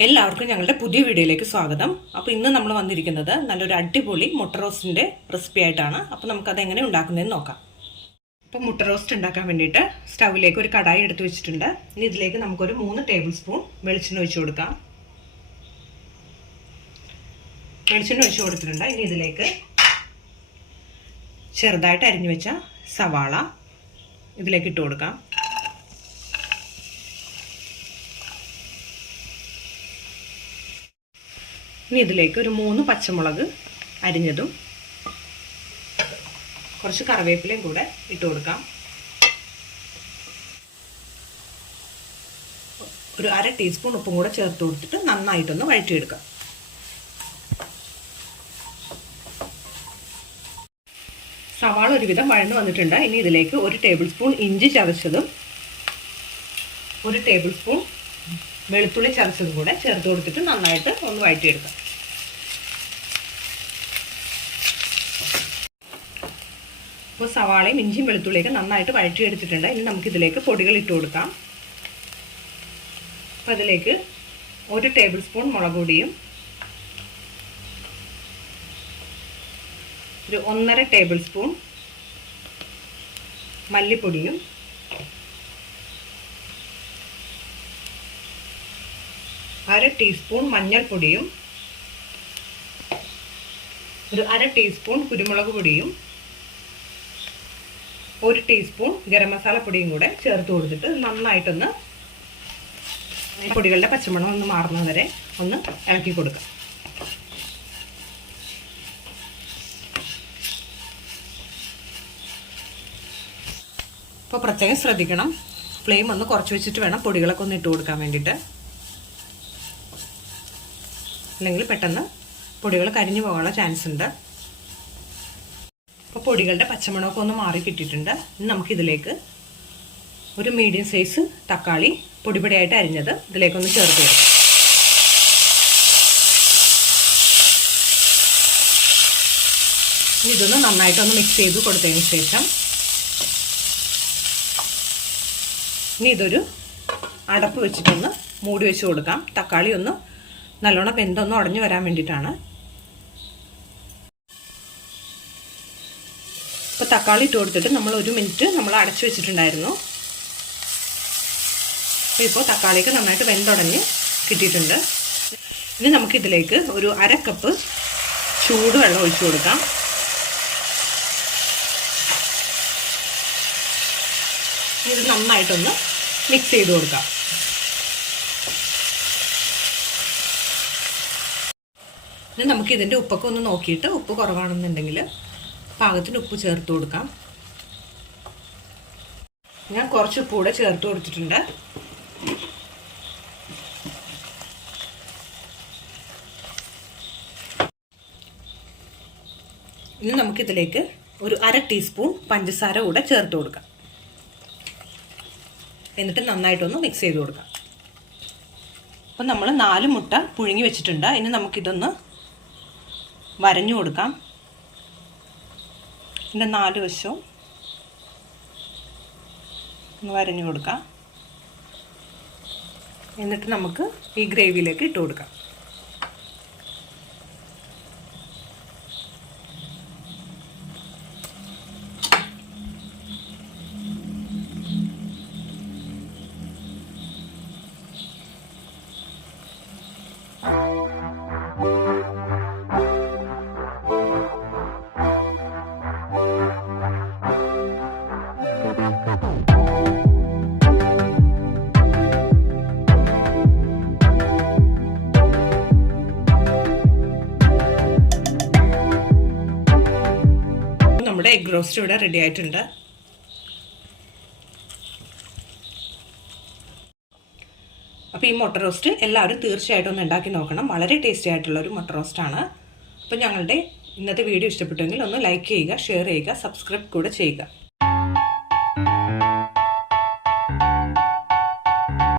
എല്ലാവർക്കും ഞങ്ങളുടെ പുതിയ വീഡിയോയിലേക്ക് സ്വാഗതം. അപ്പോൾ ഇന്ന് നമ്മൾ വന്നിരിക്കുന്നത് നല്ലൊരു അടിപൊളി മുട്ട റോസ്റ്റിന്റെ റെസിപ്പി ആയിട്ടാണ്. അപ്പോൾ നമുക്കത് എങ്ങനെ ഉണ്ടാക്കുന്നതെന്ന് നോക്കാം. അപ്പോൾ മുട്ട റോസ്റ്റ് ഉണ്ടാക്കാൻ വേണ്ടിയിട്ട് സ്റ്റൗവിലേക്ക് ഒരു കടായി എടുത്ത് വെച്ചിട്ടുണ്ട്. ഇനി ഇതിലേക്ക് നമുക്കൊരു മൂന്ന് ടേബിൾ സ്പൂൺ വെളിച്ചെണ്ണ ഒഴിച്ചു കൊടുക്കാം. വെളിച്ചെണ്ണ ഒഴിച്ചു കൊടുത്തിട്ടുണ്ട്. ഇനി ഇതിലേക്ക് ചെറുതായിട്ട് അരിഞ്ഞു വെച്ച സവാള ഇതിലേക്ക് ഇട്ട് കൊടുക്കാം. ഇനി ഇതിലേക്ക് ഒരു മൂന്ന് പച്ചമുളക് അരിഞ്ഞതും കുറച്ച് കറിവേപ്പിലയും കൂടെ ഇട്ട് കൊടുക്കാം. ഒരു അര ടീസ്പൂൺ ഉപ്പും കൂടെ ചേർത്ത് കൊടുത്തിട്ട് നന്നായിട്ടൊന്ന് വഴറ്റിയെടുക്കാം. സവാള ഒരുവിധം വഴന്നു വന്നിട്ടുണ്ട്. ഇനി ഇതിലേക്ക് ഒരു ടേബിൾ സ്പൂൺ ഇഞ്ചി ചതച്ചതും ഒരു ടേബിൾ സ്പൂൺ വെളുത്തുള്ളി ചതച്ചതും കൂടെ ചേർത്ത് കൊടുത്തിട്ട് നന്നായിട്ട് ഒന്ന് വഴറ്റിയെടുക്കാം. അപ്പോൾ സവാളയും ഇഞ്ചിയും വെളുത്തുള്ളിയൊക്കെ നന്നായിട്ട് വഴറ്റിയെടുത്തിട്ടുണ്ട്. ഇനി നമുക്കിതിലേക്ക് പൊടികൾ ഇട്ട് കൊടുക്കാം. അപ്പോൾ അതിലേക്ക് ഒരു ടേബിൾ സ്പൂൺ മുളക് പൊടിയും ഒരു ഒന്നര ടേബിൾ സ്പൂൺ മല്ലിപ്പൊടിയും അര ടീസ്പൂൺ മഞ്ഞൾപ്പൊടിയും ഒരു അര ടീസ്പൂൺ കുരുമുളക് പൊടിയും ഒരു ടീസ്പൂൺ ഗരം മസാല പൊടിയും കൂടെ ചേർത്ത് കൊടുത്തിട്ട് നന്നായിട്ടൊന്ന് പൊടികളുടെ പച്ചമണം ഒന്ന് മാറുന്നത് വരെ ഒന്ന് ഇളക്കി കൊടുക്കാം. അപ്പോൾ പ്രത്യേകം ശ്രദ്ധിക്കണം. ഫ്ലെയിം ഒന്ന് കുറച്ച് വെച്ചിട്ട് വേണം പൊടികളൊക്കെ ഒന്ന് ഇട്ട് കൊടുക്കാൻ വേണ്ടിയിട്ട്. അല്ലെങ്കിൽ പെട്ടെന്ന് പൊടികൾ കരിഞ്ഞു പോകാനുള്ള ചാൻസ് ഉണ്ട്. പൊടികളുടെ പച്ചമണമൊക്കെ ഒന്ന് മാറി കിട്ടിയിട്ടുണ്ട്. ഇനി നമുക്കിതിലേക്ക് ഒരു മീഡിയം സൈസ് തക്കാളി പൊടിപൊടിയായിട്ട് അരിഞ്ഞത് ഇതിലേക്കൊന്ന് ചേർത്ത് ഇനി ഇതൊന്ന് നന്നായിട്ടൊന്ന് മിക്സ് ചെയ്ത് കൊടുത്തതിന് ശേഷം ഇനി ഇതൊരു അടപ്പ് വെച്ചിട്ടൊന്ന് മൂടി വെച്ച് കൊടുക്കാം. തക്കാളി ഒന്ന് നല്ലോണം വെന്തൊന്ന് ഉടഞ്ഞു വരാൻ വേണ്ടിയിട്ടാണ് ഇപ്പോൾ തക്കാളി ഇട്ട് കൊടുത്തിട്ട് നമ്മൾ ഒരു മിനിറ്റ് നമ്മൾ അടച്ചു വെച്ചിട്ടുണ്ടായിരുന്നു. അപ്പോൾ ഇപ്പോൾ തക്കാളിക്ക് നന്നായിട്ട് വെന്തുടഞ്ഞ് കിട്ടിയിട്ടുണ്ട്. ഇനി നമുക്കിതിലേക്ക് ഒരു അര കപ്പ് ചൂട് വെള്ളം ഒഴിച്ചു കൊടുക്കാം. ഇത് നന്നായിട്ടൊന്ന് മിക്സ് ചെയ്ത് കൊടുക്കാം. ഇനി നമുക്കിതിന്റെ ഉപ്പൊക്കെ ഒന്ന് നോക്കിയിട്ട് ഉപ്പ് കുറവാണെന്നുണ്ടെങ്കിൽ പാകത്തിന് ഉപ്പ് ചേർത്ത് കൊടുക്കാം. ഞാൻ കുറച്ച് ഉപ്പ് കൂടെ ചേർത്ത് കൊടുത്തിട്ടുണ്ട്. ഇനി നമുക്കിതിലേക്ക് ഒരു അര ടീസ്പൂൺ പഞ്ചസാര കൂടെ ചേർത്ത് കൊടുക്കാം. എന്നിട്ട് നന്നായിട്ടൊന്ന് മിക്സ് ചെയ്ത് കൊടുക്കാം. അപ്പം നമ്മൾ നാല് മുട്ട പുഴുങ്ങി വെച്ചിട്ടുണ്ട്. ഇനി നമുക്കിതൊന്ന് വരഞ്ഞു കൊടുക്കാം. ഇതിന്റെ നാല് വശവും ഒന്ന് വരഞ്ഞു കൊടുക്കാം. എന്നിട്ട് നമുക്ക് ഈ ഗ്രേവിയിലേക്ക് ഇട്ട് കൊടുക്കാം. എഗ് റോസ്റ്റ് ഇവിടെ റെഡി ആയിട്ടുണ്ട്. അപ്പോൾ ഈ മുട്ട റോസ്റ്റ് എല്ലാവരും തീർച്ചയായിട്ടും ഒന്ന് ഉണ്ടാക്കി നോക്കണം. വളരെ ടേസ്റ്റി ആയിട്ടുള്ള ഒരു മുട്ട റോസ്റ്റാണ് അപ്പോൾ ഞങ്ങളുടെ ഇന്നത്തെ വീഡിയോ ഇഷ്ടപ്പെട്ടുവെങ്കിൽ ഒന്ന് ലൈക്ക് ചെയ്യുക ഷെയർ ചെയ്യുക സബ്സ്ക്രൈബ് കൂടെ ചെയ്യുക.